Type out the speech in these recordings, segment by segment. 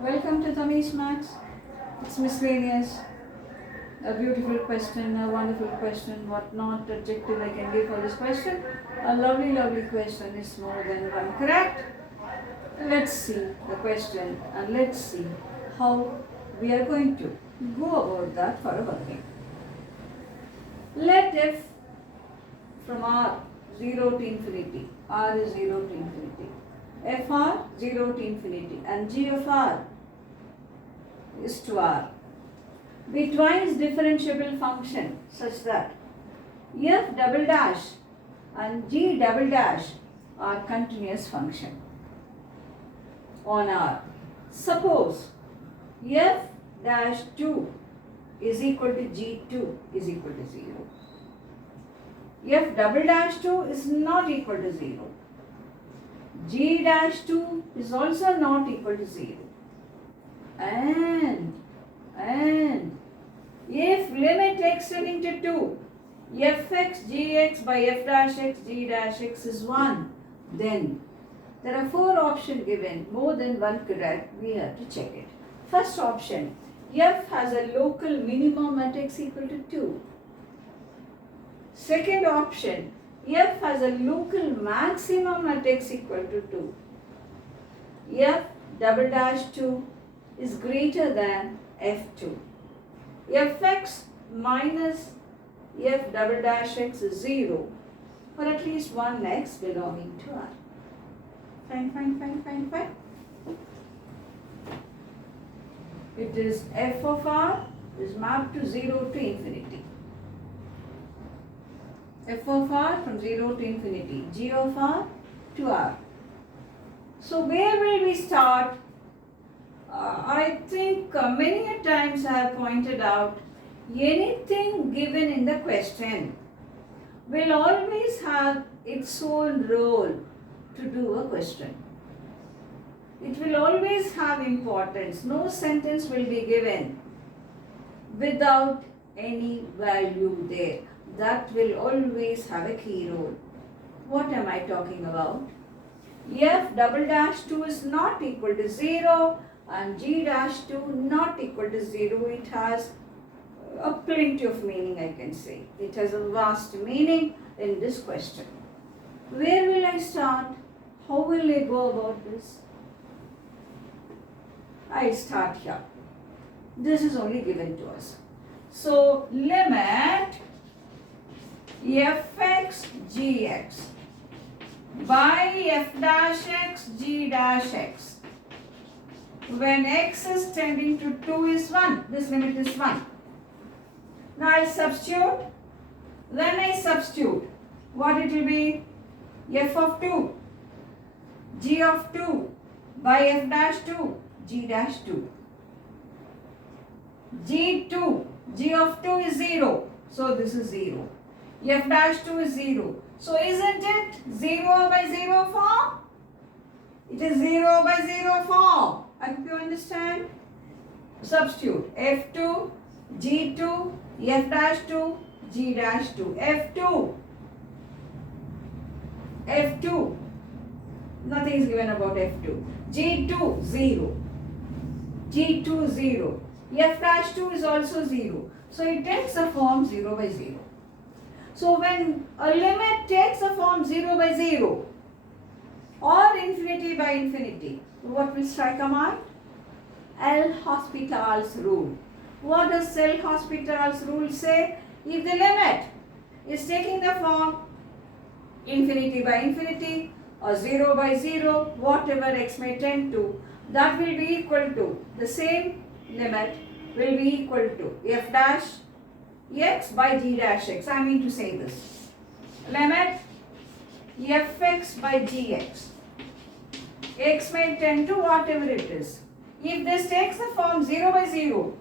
Welcome to Tommy's Max. It's miscellaneous. A beautiful question, a wonderful question. What not adjective I can give for this question? A lovely, lovely question. It's more than one. Correct? Let's see the question and let's see how we are going to go about that for a working. Let f from r 0 to infinity. R is 0 to infinity. Fr 0 to infinity and g of r is to r be twice differentiable function such that f double dash and g double dash are continuous function on r. Suppose f dash 2 is equal to g2 is equal to 0. F double dash 2 is not equal to 0. G dash 2 is also not equal to 0. And if limit x tending to 2, fx gx by f dash x g dash x is 1, then there are 4 options given, more than one correct, we have to check it. First option, f has a local minimum at x equal to 2. Second option, f has a local maximum at x equal to 2. F double dash 2 is greater than f2. Fx minus f double dash x is 0 for at least one x belonging to R. Fine. It is f of R is mapped to 0 to infinity. F of r from 0 to infinity, g of r to r. So where will we start? I think many a times I have pointed out, anything given in the question will always have its own role to do a question. It will always have importance. No sentence will be given without any value there. That will always have a key role. What am I talking about? F double dash 2 is not equal to 0 and g dash 2 not equal to 0. It has a plenty of meaning, I can say. It has a vast meaning in this question. Where will I start? How will I go about this? I start here. This is only given to us. So limit fx gx by f dash x g dash x when x is tending to 2 is 1. This limit is 1. Now I substitute. When I substitute, what it will be? F of 2 g of 2 by f dash 2 g dash 2. g2 g of 2 is 0. So this is 0. F dash 2 is 0. So isn't it 0 by 0 form? It is 0 by 0 form. I hope you understand. Substitute F2, G2, F dash 2, G dash 2. F2. Nothing is given about F2. G2, 0. G2, 0. F dash 2 is also 0. So it takes a form 0 by 0. So when a limit takes a form 0 by 0 or infinity by infinity, what will strike a mind? L'Hospital's rule. What does L'Hospital's rule say? If the limit is taking the form infinity by infinity or 0 by 0, whatever x may tend to, that will be equal to, the same limit will be equal to f dash x by g dash x. I mean to say this. Limit fx by gx. X may tend to whatever it is. If this takes the form 0 by 0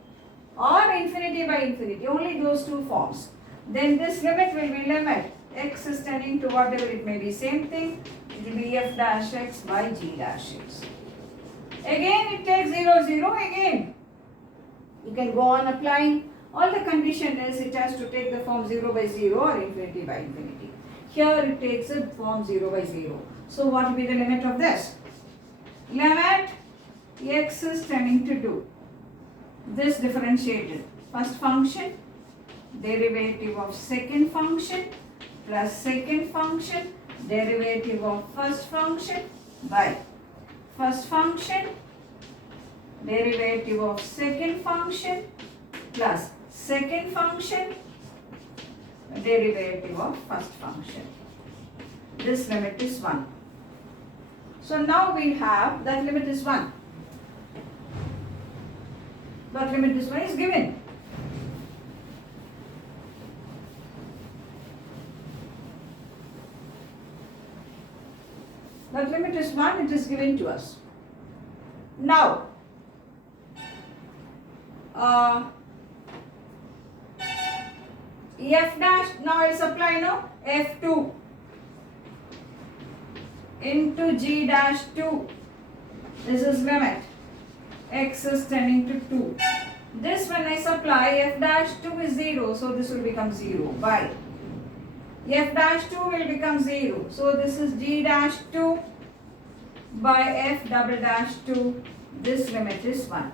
or infinity by infinity, only those two forms, then this limit will be limit x is tending to whatever it may be, same thing, it will be f dash x by g dash x. Again it takes 0, 0, again you can go on applying. All the condition is it has to take the form 0 by 0 or infinity by infinity. Here it takes a form 0 by 0. So what will be the limit of this? Limit x is tending to 2. This differentiated. First function, derivative of second function plus second function, derivative of first function by first function, derivative of second function plus second function, derivative of first function. This limit is 1. So now we have that limit is 1. That limit is 1 is given. That limit is 1, it is given to us. Now, f dash, now I supply now f2 into g dash 2. This is limit. X is tending to 2. This when I supply f dash 2 is 0, so this will become 0 by f dash 2 will become 0. So this is g dash 2 by f double dash 2. This limit is 1.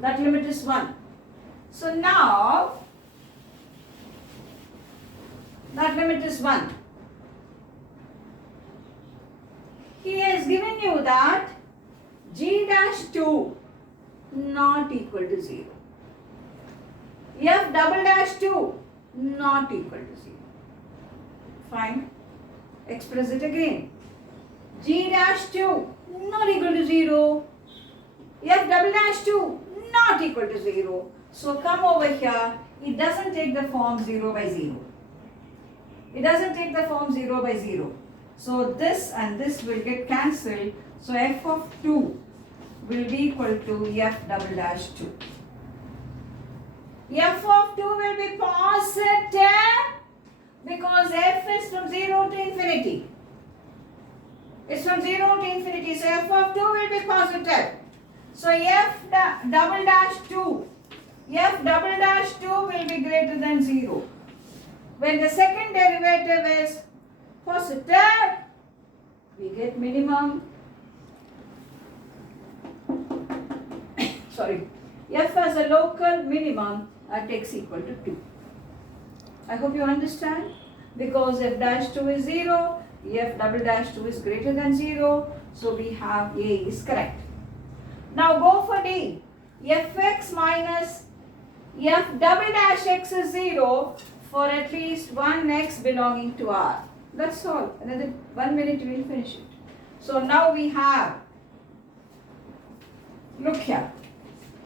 That limit is 1. So now that limit is 1. He has given you that g dash 2 not equal to 0. F double dash 2 not equal to 0. Fine. Express it again. G dash 2 not equal to 0. F double dash 2 not equal to 0. So come over here. It doesn't take the form 0 by 0. It doesn't take the form 0 by 0. So this and this will get cancelled. So f of 2 will be equal to f double dash 2. F of 2 will be positive because f is from 0 to infinity. It's from 0 to infinity. So f of 2 will be positive. So f double dash 2 will be greater than 0. When the second derivative is positive, we get minimum. Sorry, f as a local minimum at x equal to 2. I hope you understand. Because f dash 2 is 0, f double dash 2 is greater than 0, so we have A is correct. Now go for D. Fx minus f double dash x is 0 for at least one x belonging to R. That's all. Another 1 minute we will finish it. So now we have, look here,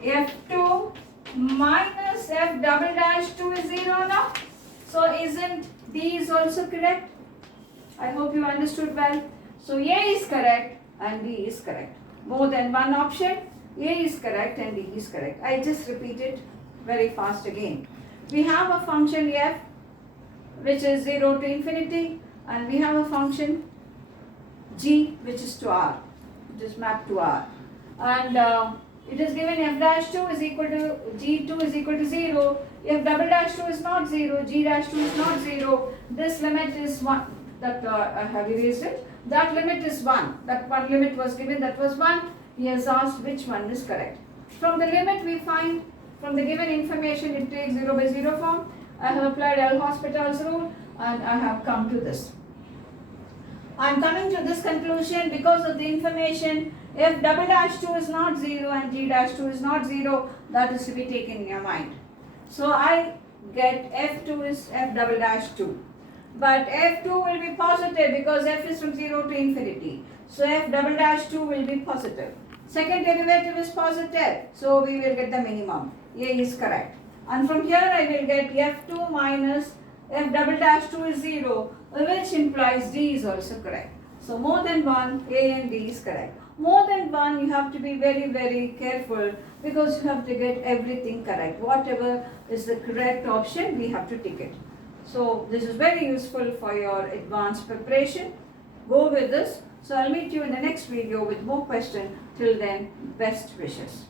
f2 minus f double dash 2 is 0 now. So isn't D is also correct? I hope you understood well. So A is correct and D is correct. More than one option, A is correct and D is correct. I just repeat it very fast again. We have a function f which is 0 to infinity, and we have a function g which is to R, which is mapped to R. And it is given f dash 2 is equal to g2 is equal to 0. If double dash 2 is not 0, g dash 2 is not 0, this limit is 1. That I have erased it. That limit is 1. That one limit was given, that was 1. He has asked which one is correct. From the limit we find, from the given information, it takes 0 by 0 form. I have applied L'Hospital's rule and I have come to this. I am coming to this conclusion because of the information. If double dash 2 is not 0 and g dash 2 is not 0, that is to be taken in your mind. So I get f2 is f double dash 2. But f2 will be positive because f is from 0 to infinity. So f double dash 2 will be positive. Second derivative is positive. So we will get the minimum. A is correct. And from here I will get f2 minus f double dash 2 is 0, which implies D is also correct. So more than one, A and D is correct. More than one, you have to be very, very careful because you have to get everything correct. Whatever is the correct option, we have to tick it. So this is very useful for your advanced preparation. Go with this. So I'll meet you in the next video with more questions. Till then, best wishes.